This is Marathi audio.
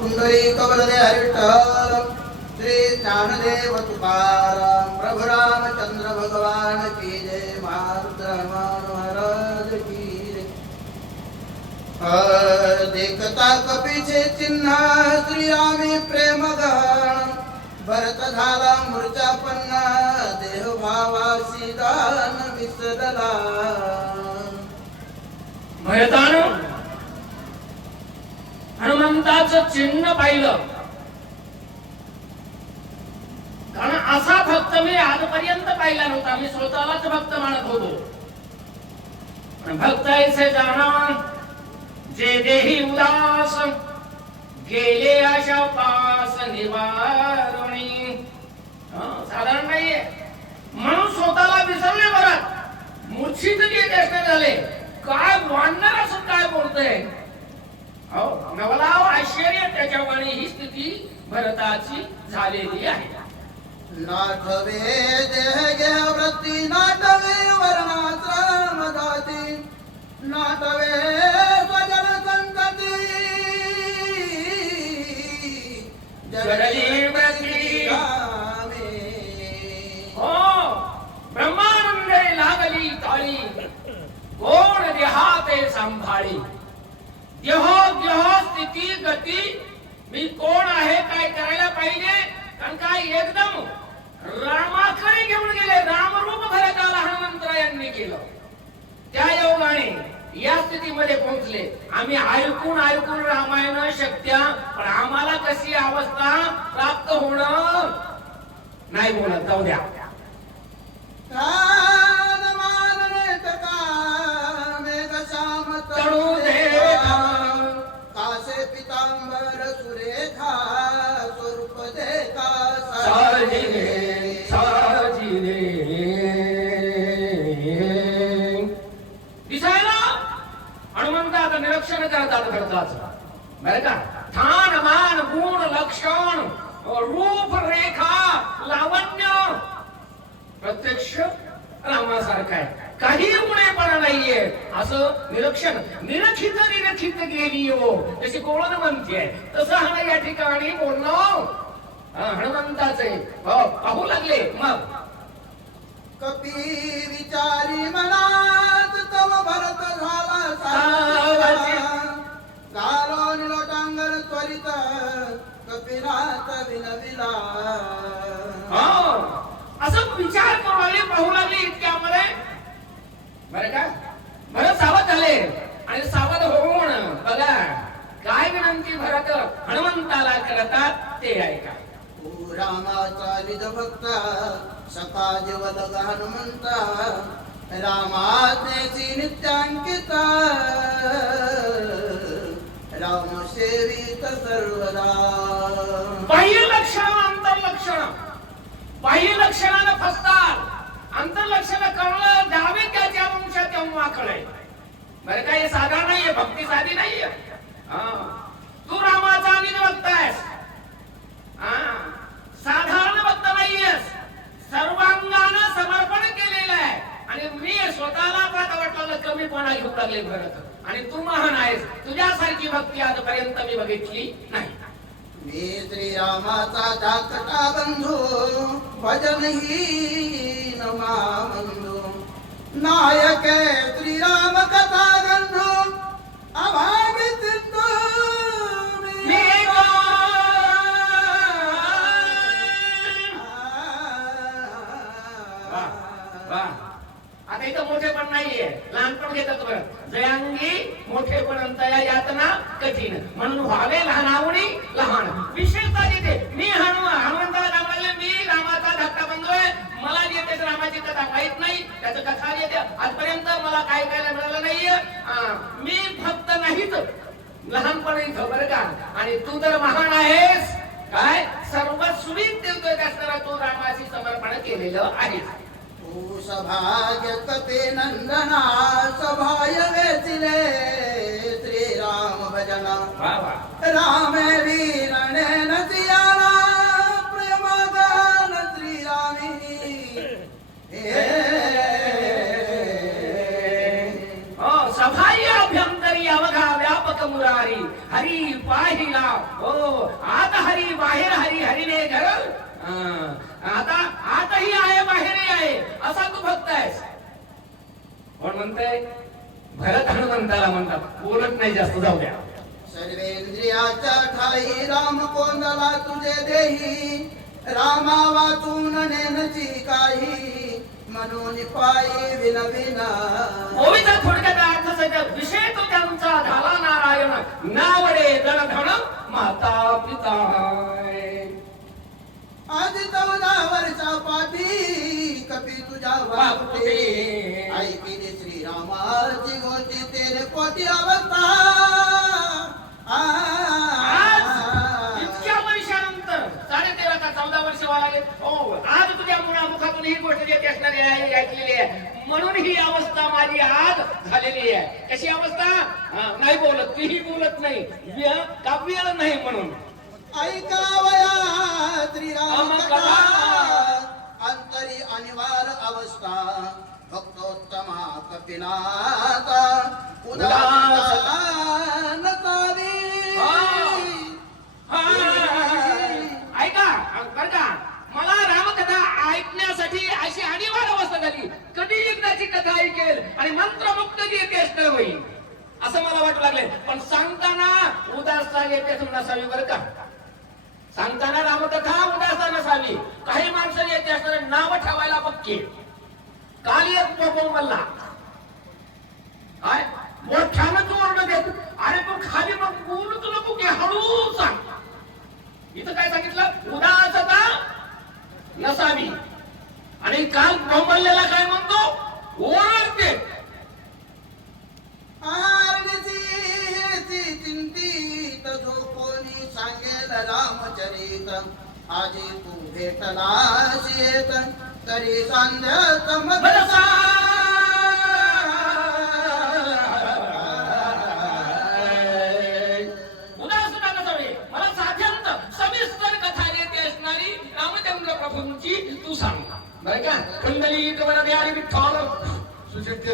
पुंडरी कबलदे हरिठल श्री ज्ञानदेव तुकाराम प्रभु रामचंद्र भगवान की जय मारुत महाराज की जय। देखता कपीचे चिन्ह श्रीरामी प्रेम गहन भरत झाला मूर्चा पन्ना देह भावासी दान विसरला भरतानं आनंदाच चिन्ह पाहिलं. कारण असा भक्त मी आजपर्यंत पाहिला नव्हता. मी स्वतःलाच भक्त मानत होतो. भक्त ऐसे जाणा जे देही उदास गेले अशा पास निवारणी साधारण नाहीये. म्हणून स्वतःला विसरले बरं. मूर्छित जे चेष्टा झाले. काय वाढणार असं काय बोलतोय अहो नवलाव आश्चर्य त्याच्या वाणी ही स्थिती भरताची झालेली आहे नाठवे देह गे वृत्ती नाटवे वर्णाश्रम जाती नाटवे स्वजन संतती जडली व्रती. रामे. हो ब्रह्मानंदे लागली ताळी कोण देहाते सांभाळी देह देह स्थिती गती मी कोण आहे काय करायला पाहिजे? कारण काय एकदम रामाकडे घेऊन गेले. रामरूप भरताला हनुमंतरायांनी केलं. त्या योगाने या स्थितीमध्ये पोहोचले. आम्ही ऐकून ऐकून रामायण शक्य पण आम्हाला कशी अवस्था प्राप्त होणं? नाही बोलत जाऊ द्या. करतात बरं का? ठाण मान गुण लक्षण रूप रेखा लावण्य. प्रत्यक्ष रामासारखा आहे. काही उणेपणा नाहीये. असं निरीक्षण निरखित निरखित गेली हो. जशी कोण म्हणते तसं हा या ठिकाणी बोललो हनुमंताचे हो, पाहू लागले. मग. हो. असं विचार करू लागले पाहू लागले इतक्यामध्ये. बरं का? बरं सावध झाले. आणि सावध होऊन बघा काय विनंती भरत हनुमंताला करतात ते ऐका. रामाचा निज भक्त सखा जीवल हनुमंता रामाज्ञेची नित्यांकिता. राम सेवित सर्वदा. बाह्य लक्षण अंतर्लक्षण. बाह्य लक्षणानं फसतात. अंतर्लक्षण कळलं द्यावे त्याच्या वंशा तेव्हा कळेल बरं काय साधा नाहीये भक्ती साधी नाहीये तू रामाचा आणि बघतायस. हा. साधारण भक्त नाहीयेस सर्वांगानं समर्पण केलेलं आहे आणि मी स्वतःला आता वाटलं कमीपणा घेऊ लागले भरत आणि तू महान आहेस तुझ्यासारखी भक्ती आजपर्यंत मी बघितली नाही श्यामाचा दाखटा बंधू भजन ही बंधू. नायक श्रीराम कथा गंधू अभागित आणि तू तर महान आहेस. काय? सर्व सुविध देवतोय असताना तू रामाशी समर्पण केलेलं आहेस ओ सभाग्य कपे नंदना सभाय वेचिले. श्रीराम भजना. वा वा. राम वीरणे द्वारी हरी पाहिला हो आता हरी बाहेर हरी हरीने घर. आता आतही आहे बाहेरही आहे. असा तू भक्त आहेस. कोण म्हणतंय? भरत हनुमंताला म्हणतात बोलत नाही जास्त जाऊ द्या. सर्वेंद्रियाच्या ठाई राम कोंदला तुझे देही? रामा वाचून नेनची काही? म्हणून पायी विनविना. ओवीचा थोडक्यात अर्थ सगळं विषय तो त्यांचा झाला नावडे जणधण माता पिता आज चौदा वर्षा पाठी कपी तुझ्या वापटे ऐकिले श्रीरामाची गोष्टी तेरे कोटी अवस्था. आज इतक्या वर्षानंतर साडे तेरा का चौदा वर्ष व्हायला लागले? हो आज तुझ्या मुखातून ही गोष्ट येते असणारी आहे ऐकलेली आहे म्हणून ही अवस्था माझी आज झालेली आहे कशी अवस्था? नाही बोलत. तीही बोलत नाही. व्य- का वेळ नाही म्हणून. ऐकावया श्रीराम अंतरी अनिवार्य अवस्था. भक्तोत्तमा नसावी. हा, ऐका बर का. मला रामकथा ऐकण्यासाठी अशी अनिवार्य अवस्था झाली. कथा ऐकेल आणि मंत्रमुक्त जी येते असणार होईल असं मला वाटू लागले पण सांगताना उदासता येते नसावी बरं का? सांगताना रामकथा उदासता नसावी. काही माणसं येते असणारे नाव ठेवायला पक्के काल एक बोंबलला काय? मोठ्यानं तू ओरडत देत. अरे पण खाली मग बोलूच नको की हळू सांग. इथं काय सांगितलं? उदासता नसावी. आणि काल बोंबललेला काय आजी तू भेटला تذقونی سانگے درام چریت చెప్తూ సాగుతాం కృండలీకవర వ్యాధి కాలం. సుశక్తి